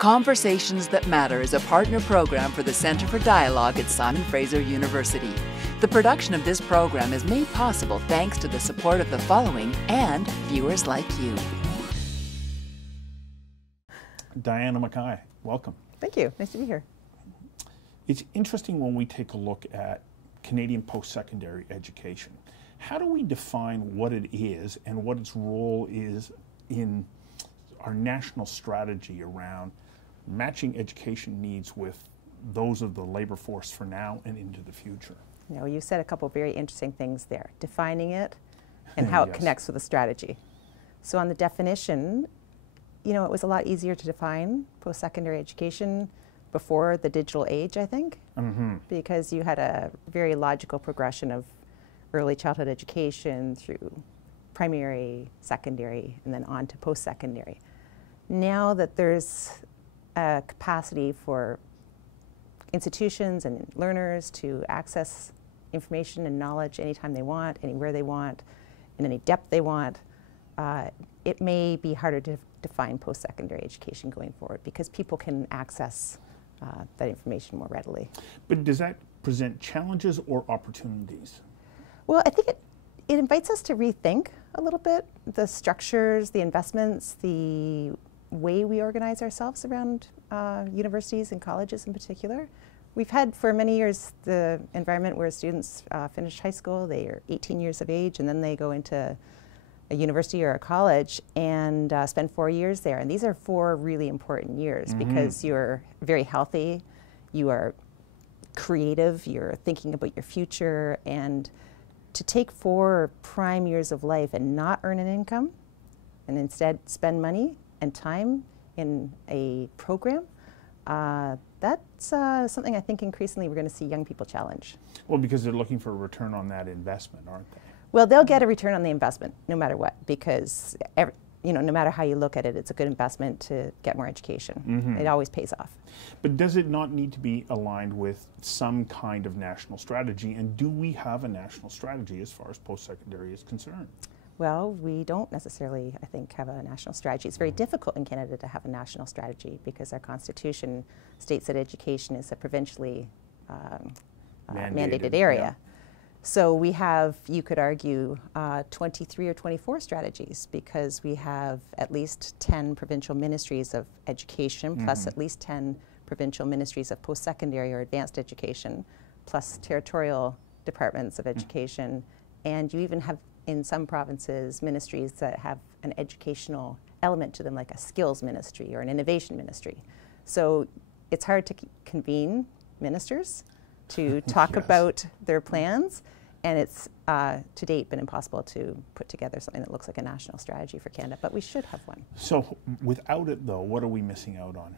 Conversations That Matter is a partner program for the Centre for Dialogue at Simon Fraser University. The production of this program is made possible thanks to the support of the following and viewers like you. Diana MacKay, welcome. Thank you. Nice to be here. It's interesting when we take a look at Canadian post-secondary education. How do we define what it is and what its role is in our national strategy around matching education needs with those of the labor force for now and into the future? You know, you said a couple of very interesting things there, defining it and how Yes. it connects with the strategy. So on the definition, you know, it was a lot easier to define post-secondary education before the digital age, I think, because you had a very logical progression of early childhood education through primary, secondary, and then on to post-secondary. Now that there's a capacity for institutions and learners to access information and knowledge anytime they want, anywhere they want, in any depth they want, it may be harder to define post-secondary education going forward because people can access that information more readily. But does that present challenges or opportunities? Well, I think it invites us to rethink a little bit the structures, the investments, the way we organize ourselves around universities and colleges in particular. We've had for many years the environment where students finish high school, they are 18 years of age, and then they go into a university or a college and spend 4 years there. And these are 4 really important years because you're very healthy, you are creative, you're thinking about your future, and to take 4 prime years of life and not earn an income and instead spend money and time in a program, that's something I think increasingly we're going to see young people challenge. Well, because they're looking for a return on that investment, aren't they? Well, they'll get a return on the investment no matter what, because no matter how you look at it, it's a good investment to get more education. It always pays off. But does it not need to be aligned with some kind of national strategy? And do we have a national strategy as far as post-secondary is concerned? Well, we don't necessarily, I think, have a national strategy. It's very difficult in Canada to have a national strategy because our Constitution states that education is a provincially mandated area. Yeah. So we have, you could argue, 23 or 24 strategies because we have at least 10 provincial ministries of education plus at least 10 provincial ministries of post-secondary or advanced education plus territorial departments of education. And you even have in some provinces ministries that have an educational element to them, like a skills ministry or an innovation ministry. So it's hard to convene ministers to talk about their plans, and it's to date been impossible to put together something that looks like a national strategy for Canada, but we should have one. So without it though, what are we missing out on?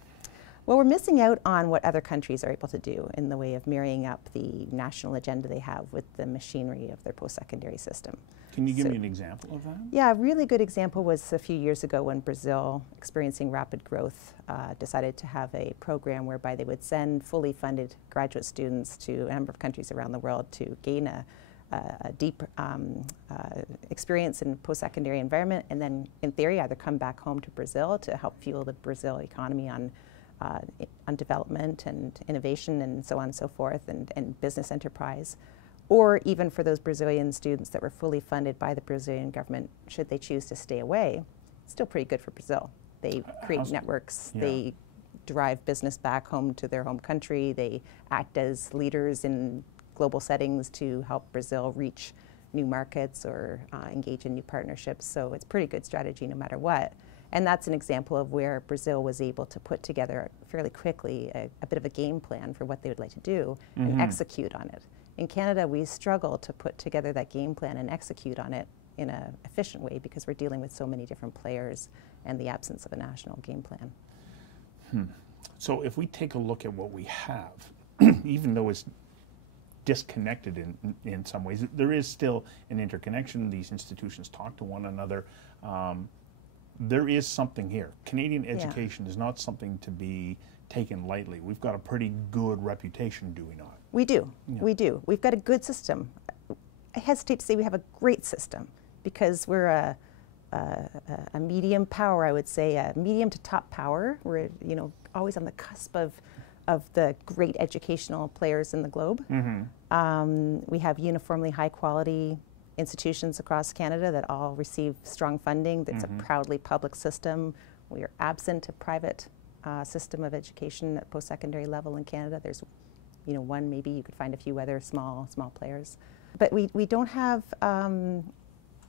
Well, we're missing out on what other countries are able to do in the way of marrying up the national agenda they have with the machinery of their post-secondary system. Can you give me an example of that? Yeah, a really good example was a few years ago when Brazil, experiencing rapid growth, decided to have a program whereby they would send fully funded graduate students to a number of countries around the world to gain a deep experience in post-secondary environment, and then, in theory, either come back home to Brazil to help fuel the Brazil economy on development and innovation and so on and so forth, and business enterprise. Or even for those Brazilian students that were fully funded by the Brazilian government, should they choose to stay away, still pretty good for Brazil. They create networks, they drive business back home to their home country, they act as leaders in global settings to help Brazil reach new markets or engage in new partnerships. So it's a pretty good strategy no matter what. And that's an example of where Brazil was able to put together fairly quickly a bit of a game plan for what they would like to do and execute on it. In Canada, we struggle to put together that game plan and execute on it in an efficient way because we're dealing with so many different players and the absence of a national game plan. So if we take a look at what we have, even though it's disconnected in some ways, there is still an interconnection. These institutions talk to one another. There is something here. Canadian education is not something to be taken lightly. We've got a pretty good reputation, do we not? We do. We do. We've got a good system. I hesitate to say we have a great system because we're a a medium power, I would say, a medium to top power. We're, you know, always on the cusp of the great educational players in the globe. We have uniformly high quality institutions across Canada that all receive strong funding. That's a proudly public system. We are absent a private system of education at post-secondary level in Canada. There's, you know, one, maybe you could find a few other small players. But we don't have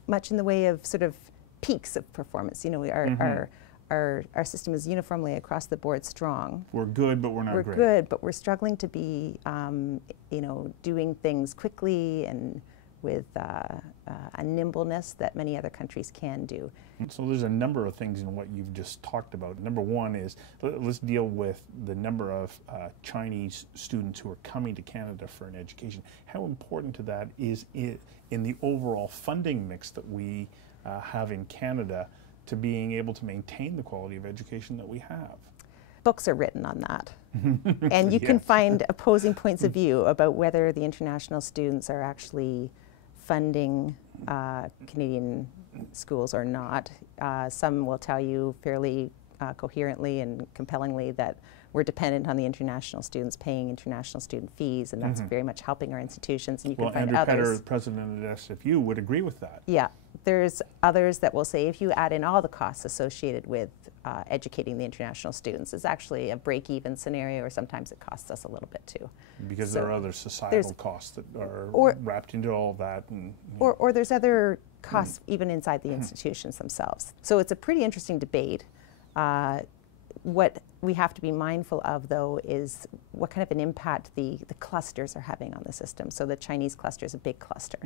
much in the way of sort of peaks of performance. You know, our system is uniformly across the board strong. We're good, but we're not great. We're good, but we're struggling to be, you know, doing things quickly and with a nimbleness that many other countries can do. So there's a number of things in what you've just talked about. Number one is, let's deal with the number of Chinese students who are coming to Canada for an education. How important to that is it in the overall funding mix that we have in Canada to being able to maintain the quality of education that we have? Books are written on that. And you can find opposing points of view about whether the international students are actually funding Canadian schools or not. Some will tell you fairly coherently and compellingly that we're dependent on the international students paying international student fees, and that's very much helping our institutions. And you can find Andrew others. Petter, president of SFU, would agree with that. Yeah, there's others that will say if you add in all the costs associated with educating the international students, it's actually a break-even scenario, or sometimes it costs us a little bit too. Because So there are other societal costs that are wrapped into all of that. And, or there's other costs even inside the institutions themselves. So it's a pretty interesting debate. What we have to be mindful of, though, is what kind of an impact the clusters are having on the system. So the Chinese cluster is a big cluster.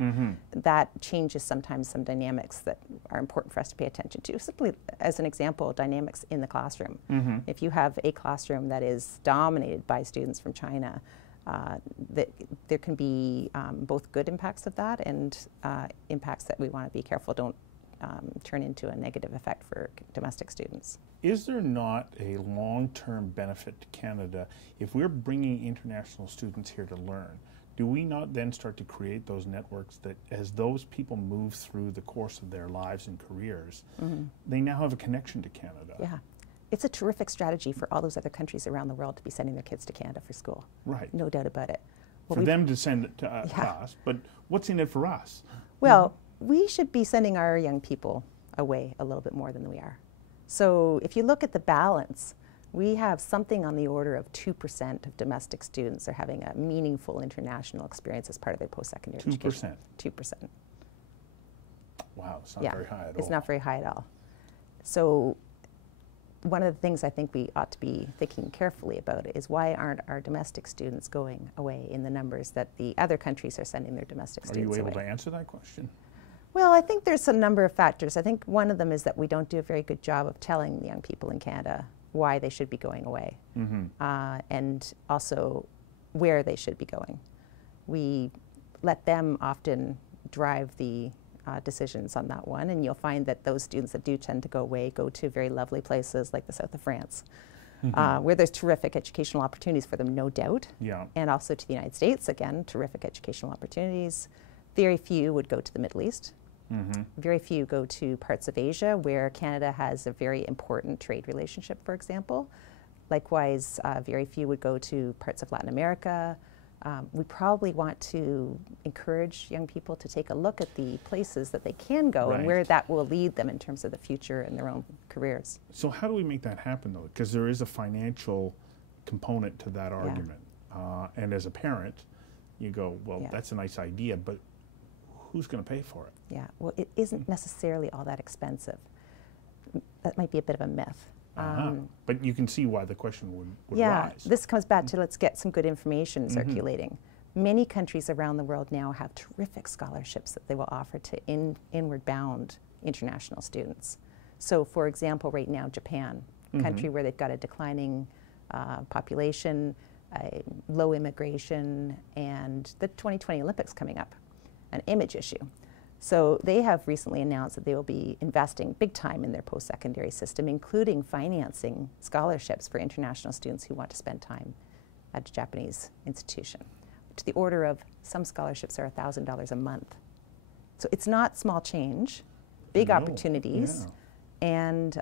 That changes sometimes some dynamics that are important for us to pay attention to. Simply as an example, dynamics in the classroom. If you have a classroom that is dominated by students from China, there can be both good impacts of that and impacts that we want to be careful don't turn into a negative effect for domestic students. Is there not a long-term benefit to Canada if we're bringing international students here to learn? Do we not then start to create those networks that as those people move through the course of their lives and careers, they now have a connection to Canada? Yeah. It's a terrific strategy for all those other countries around the world to be sending their kids to Canada for school. Right. No doubt about it. Well, for them to send it to us, but what's in it for us? Well, we should be sending our young people away a little bit more than we are. So if you look at the balance, we have something on the order of 2% of domestic students are having a meaningful international experience as part of their post-secondary education. 2%. Wow, it's not very high at all. It's not very high at all. So one of the things I think we ought to be thinking carefully about is why aren't our domestic students going away in the numbers that the other countries are sending their domestic students away? Are you able to answer that question? Well, I think there's a number of factors. I think one of them is that we don't do a very good job of telling the young people in Canada why they should be going away, and also where they should be going. We let them often drive the decisions on that one, and you'll find that those students that do tend to go away go to very lovely places like the south of France, where there's terrific educational opportunities for them, no doubt, and also to the United States, again, terrific educational opportunities. Very few would go to the Middle East. Very few go to parts of Asia where Canada has a very important trade relationship, for example. Likewise, very few would go to parts of Latin America. We probably want to encourage young people to take a look at the places that they can go and where that will lead them in terms of the future and their own careers. So how do we make that happen, though? Because there is a financial component to that argument. And as a parent, you go, well, that's a nice idea, but who's going to pay for it? Yeah, well, it isn't necessarily all that expensive. That might be a bit of a myth. But you can see why the question would rise. This comes back to let's get some good information circulating. Many countries around the world now have terrific scholarships that they will offer to inward bound international students. So for example, right now, Japan, a country where they've got a declining population, low immigration, and the 2020 Olympics coming up, an image issue. So they have recently announced that they will be investing big time in their post-secondary system, including financing scholarships for international students who want to spend time at a Japanese institution, to the order of some scholarships are $1,000 a month. So it's not small change. big No. opportunities. Yeah. And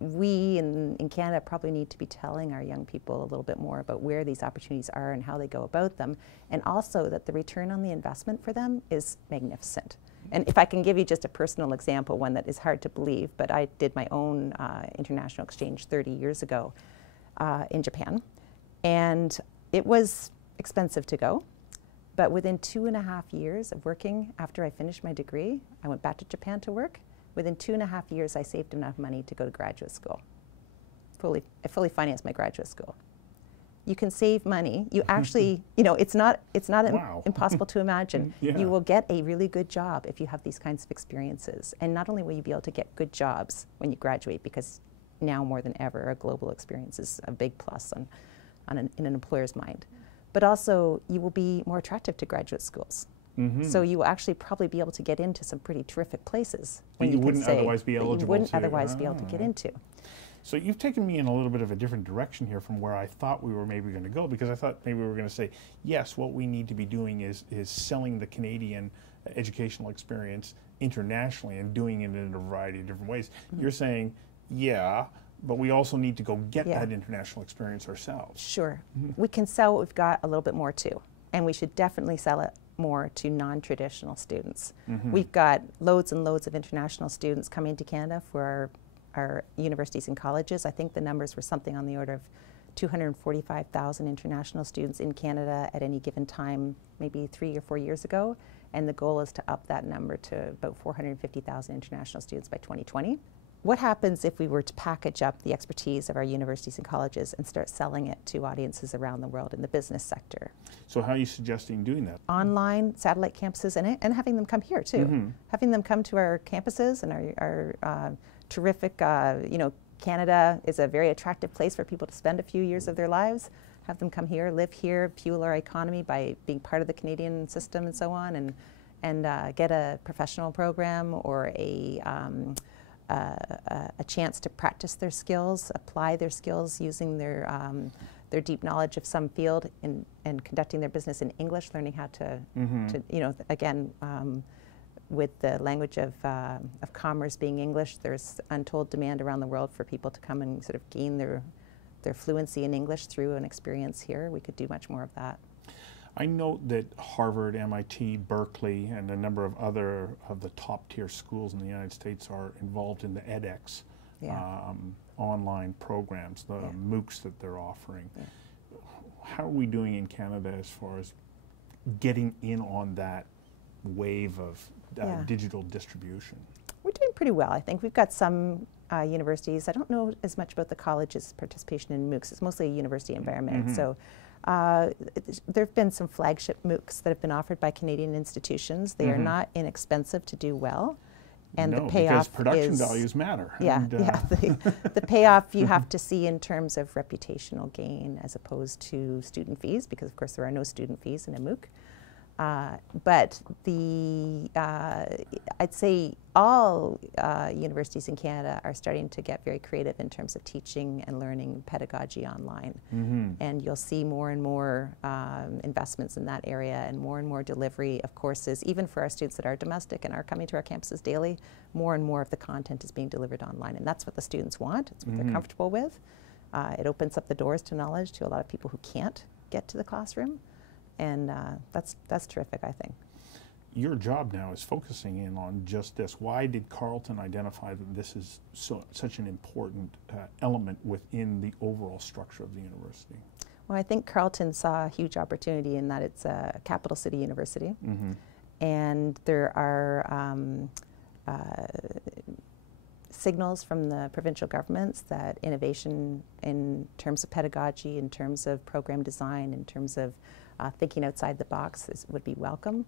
we in Canada probably need to be telling our young people a little bit more about where these opportunities are and how they go about them, and also that the return on the investment for them is magnificent. And if I can give you just a personal example, one that is hard to believe, but I did my own international exchange 30 years ago in Japan, and it was expensive to go. But within 2.5 years of working, after I finished my degree, I went back to Japan to work. Within 2.5 years, I saved enough money to go to graduate school. I fully financed my graduate school. You can save money. You actually, you know, it's not Wow. impossible to imagine. Yeah. You will get a really good job if you have these kinds of experiences. And not only will you be able to get good jobs when you graduate, because now more than ever, a global experience is a big plus in an employer's mind, but also you will be more attractive to graduate schools. Mm-hmm. So you will actually probably be able to get into some pretty terrific places That you can wouldn't say otherwise be that eligible you wouldn't to. otherwise be able to get into. So you've taken me in a little bit of a different direction here from where I thought we were maybe going to go, because I thought maybe we were going to say, yes, what we need to be doing is selling the Canadian educational experience internationally and doing it in a variety of different ways. Mm-hmm. You're saying, yeah, but we also need to go get that international experience ourselves. Sure. Mm-hmm. We can sell what we've got a little bit more too, and we should definitely sell it more to non-traditional students. Mm-hmm. We've got loads and loads of international students coming to Canada for our universities and colleges. I think the numbers were something on the order of 245,000 international students in Canada at any given time, maybe 3 or 4 years ago, and the goal is to up that number to about 450,000 international students by 2020. What happens if we were to package up the expertise of our universities and colleges and start selling it to audiences around the world in the business sector? So how are you suggesting doing that? Online, satellite campuses, and having them come here too. Mm-hmm. Having them come to our campuses and our terrific, Canada is a very attractive place for people to spend a few years of their lives. Have them come here, live here, fuel our economy by being part of the Canadian system and so on, and get a professional program or a chance to practice their skills, apply their skills using their deep knowledge of some field and conducting their business in English, learning how to with the language of commerce being English, there's untold demand around the world for people to come and sort of gain their fluency in English through an experience here. We could do much more of that. I note that Harvard, MIT, Berkeley, and a number of other of the top-tier schools in the United States are involved in the edX online programs, the MOOCs that they're offering. Yeah. How are we doing in Canada as far as getting in on that wave of digital distribution? We're doing pretty well, I think. We've got some universities. I don't know as much about the college's participation in MOOCs. It's mostly a university environment. Mm-hmm. So there have been some flagship MOOCs that have been offered by Canadian institutions. They are not inexpensive to do well. And the payoff because production values matter. Yeah, the payoff you have to see in terms of reputational gain as opposed to student fees, because of course there are no student fees in a MOOC. But I'd say all universities in Canada are starting to get very creative in terms of teaching and learning pedagogy online. Mm-hmm. And you'll see more and more investments in that area and more delivery of courses, even for our students that are domestic and are coming to our campuses daily. More and more of the content is being delivered online, and that's what the students want. It's what they're comfortable with. It opens up the doors to knowledge to a lot of people who can't get to the classroom. And that's terrific, I think. Your job now is focusing in on just this. Why did Carleton identify that this is such an important element within the overall structure of the university? Well, I think Carleton saw a huge opportunity in that it's a capital city university. Mm-hmm. And there are signals from the provincial governments that innovation in terms of pedagogy, in terms of program design, in terms of thinking outside the box would be welcome.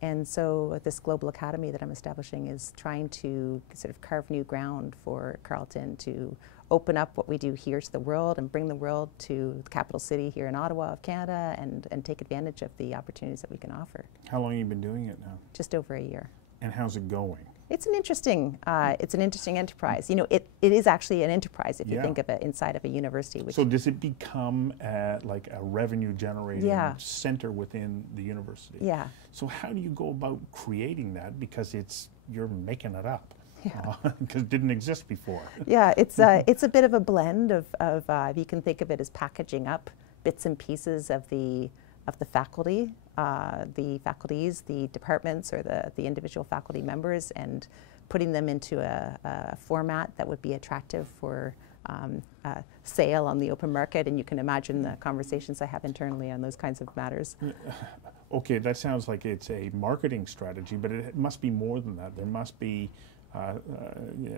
And so this global academy that I'm establishing is trying to sort of carve new ground for Carleton to open up what we do here to the world and bring the world to the capital city here in Ottawa of Canada and take advantage of the opportunities that we can offer. How long have you been doing it now? Just over a year. And how's it going? It's an interesting enterprise. You know, it is actually an enterprise if you think of it inside of a university. So does it become like a revenue generating center within the university? Yeah. So how do you go about creating that? Because you're making it up. because it didn't exist before. Yeah, it's a bit of a blend of you can think of it as packaging up bits and pieces of the faculty, the faculties, the departments, or the individual faculty members, and putting them into a format that would be attractive for sale on the open market. And you can imagine the conversations I have internally on those kinds of matters. Okay, that sounds like it's a marketing strategy, but it must be more than that. There must be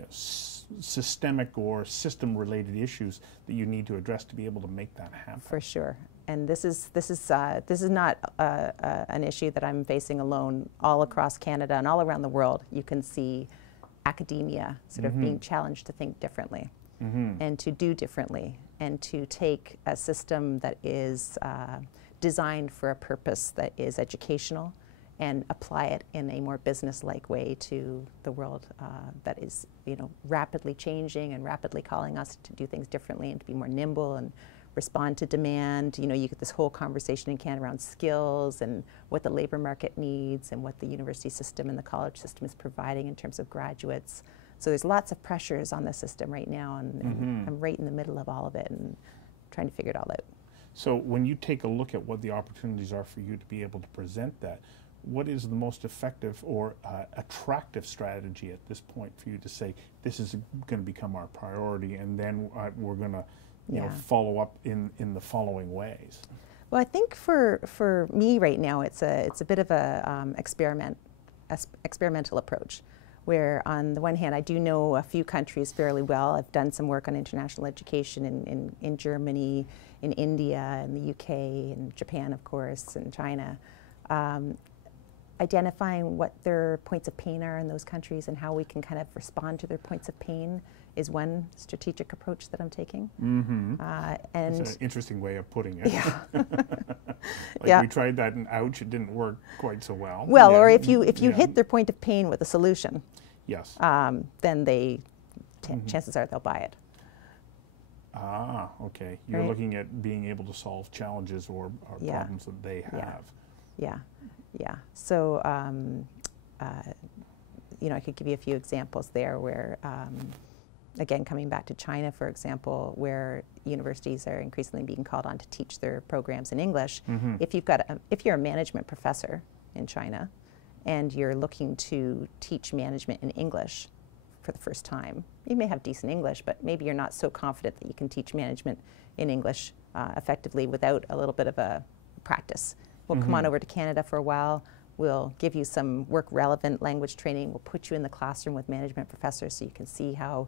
systemic or system-related issues that you need to address to be able to make that happen. For sure, and this is not an issue that I'm facing alone. All across Canada and all around the world, you can see academia sort of being challenged to think differently and to do differently, and to take a system that is designed for a purpose that is educational and apply it in a more business-like way to the world that is, rapidly changing and rapidly calling us to do things differently and to be more nimble and respond to demand. You get this whole conversation in Canada around skills and what the labor market needs and what the university system and the college system is providing in terms of graduates. So there's lots of pressures on the system right now, and I'm right in the middle of all of it and trying to figure it all out. So when you take a look at what the opportunities are for you to be able to present that, what is the most effective or attractive strategy at this point for you to say, this is going to become our priority, and then we're going to follow up in the following ways? Well, I think for me right now, it's a bit of a experimental approach, where on the one hand, I do know a few countries fairly well. I've done some work on international education in Germany, in India, in the UK, in Japan, of course, and China. Identifying what their points of pain are in those countries and how we can kind of respond to their points of pain is one strategic approach that I'm taking. And it's an interesting way of putting it. Yeah. We tried that, and ouch, it didn't work quite so well. Well, or if you hit their point of pain with a solution, yes, then chances are they'll buy it. Ah, okay. You're looking at being able to solve challenges or problems that they have. Yeah. So, I could give you a few examples there where, again, coming back to China, for example, where universities are increasingly being called on to teach their programs in English. If you're a management professor in China and you're looking to teach management in English for the first time, you may have decent English, but maybe you're not so confident that you can teach management in English effectively without a little bit of a practice. We'll come on over to Canada for a while. We'll give you some work-relevant language training. We'll put you in the classroom with management professors so you can see how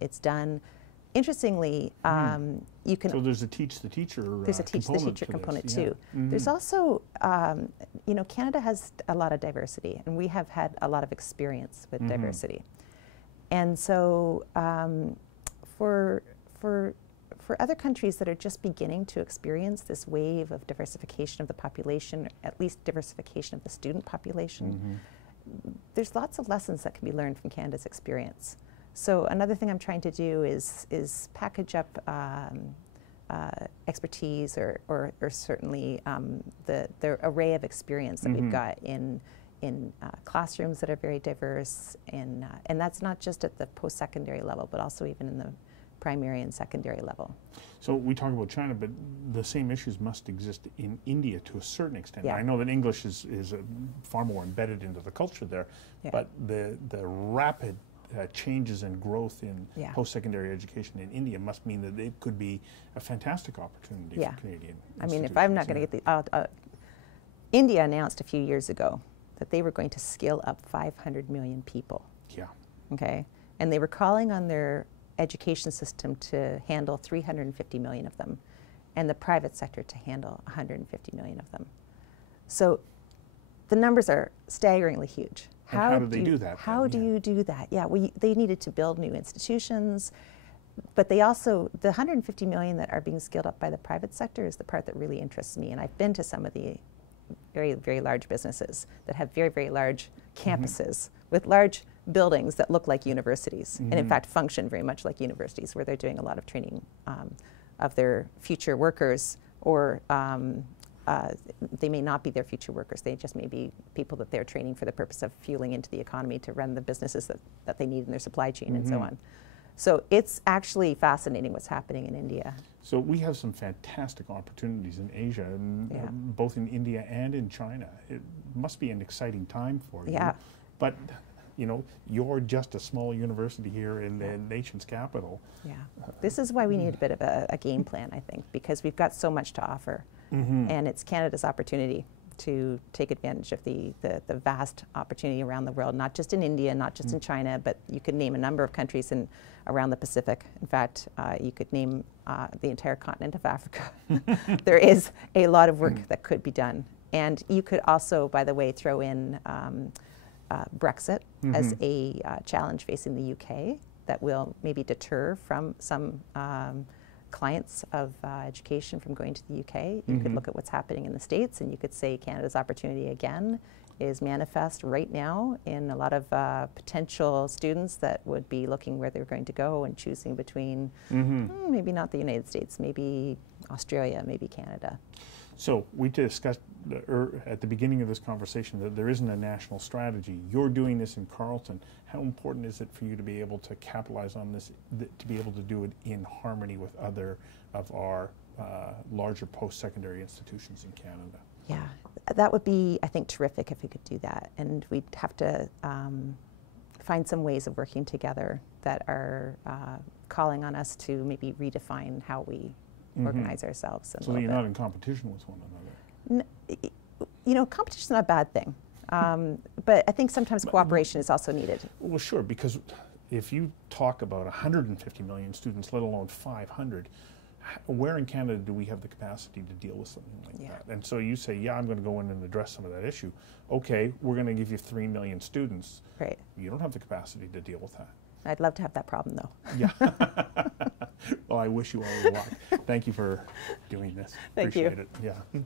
it's done. Interestingly, you can... So there's a teach the teacher There's a teach the teacher component too. There's also, Canada has a lot of diversity, and we have had a lot of experience with diversity. And so for other countries that are just beginning to experience this wave of diversification of the population, at least diversification of the student population, there's lots of lessons that can be learned from Canada's experience. So another thing I'm trying to do is package up expertise or certainly the array of experience that we've got in classrooms that are very diverse, and that's not just at the post-secondary level, but also even in the primary and secondary level. So we talk about China, but the same issues must exist in India to a certain extent. Yeah. I know that English is far more embedded into the culture there, but the rapid changes and growth in post-secondary education in India must mean that it could be a fantastic opportunity for Canadian institutions. I mean, if I'm not going to get the... India announced a few years ago that they were going to scale up 500 million people. Yeah. Okay? And they were calling on their education system to handle 350 million of them, and the private sector to handle 150 million of them. So the numbers are staggeringly huge. How do they do that? How do you do that? Yeah, they needed to build new institutions, but they also, the 150 million that are being scaled up by the private sector is the part that really interests me. And I've been to some of the very, very large businesses that have very, very large campuses with large buildings that look like universities, and in fact function very much like universities, where they're doing a lot of training of their future workers, or they may not be their future workers. They just may be people that they're training for the purpose of fueling into the economy to run the businesses that they need in their supply chain and so on. So it's actually fascinating what's happening in India. So we have some fantastic opportunities in Asia, and, both in India and in China. It must be an exciting time for you. Yeah. But, you know, you're just a small university here in the nation's capital. Yeah. This is why we need a bit of a game plan, I think, because we've got so much to offer. And it's Canada's opportunity to take advantage of the vast opportunity around the world, not just in India, not just in China, but you could name a number of countries around the Pacific. In fact, you could name the entire continent of Africa. There is a lot of work that could be done. And you could also, by the way, throw in Brexit as a challenge facing the UK that will maybe deter from some clients of education from going to the UK. You could look at what's happening in the States, and you could say Canada's opportunity again is manifest right now in a lot of potential students that would be looking where they're going to go and choosing between maybe not the United States, maybe Australia, maybe Canada. So we discussed at the beginning of this conversation that there isn't a national strategy. You're doing this in Carleton. How important is it for you to be able to capitalize on this, to be able to do it in harmony with other of our larger post-secondary institutions in Canada? Yeah, that would be, I think, terrific if we could do that. And we'd have to find some ways of working together that are calling on us to maybe redefine how we organize ourselves. So that you're not in competition with one another. You know, competition's not a bad thing. But I think sometimes cooperation is also needed. Well, sure, because if you talk about 150 million students, let alone 500, where in Canada do we have the capacity to deal with something like that? And so you say, yeah, I'm going to go in and address some of that issue. Okay, we're going to give you 3 million students. Right. You don't have the capacity to deal with that. I'd love to have that problem, though. Yeah. Well, I wish you all the luck. Thank you for doing this. Thank you. Appreciate it. Yeah.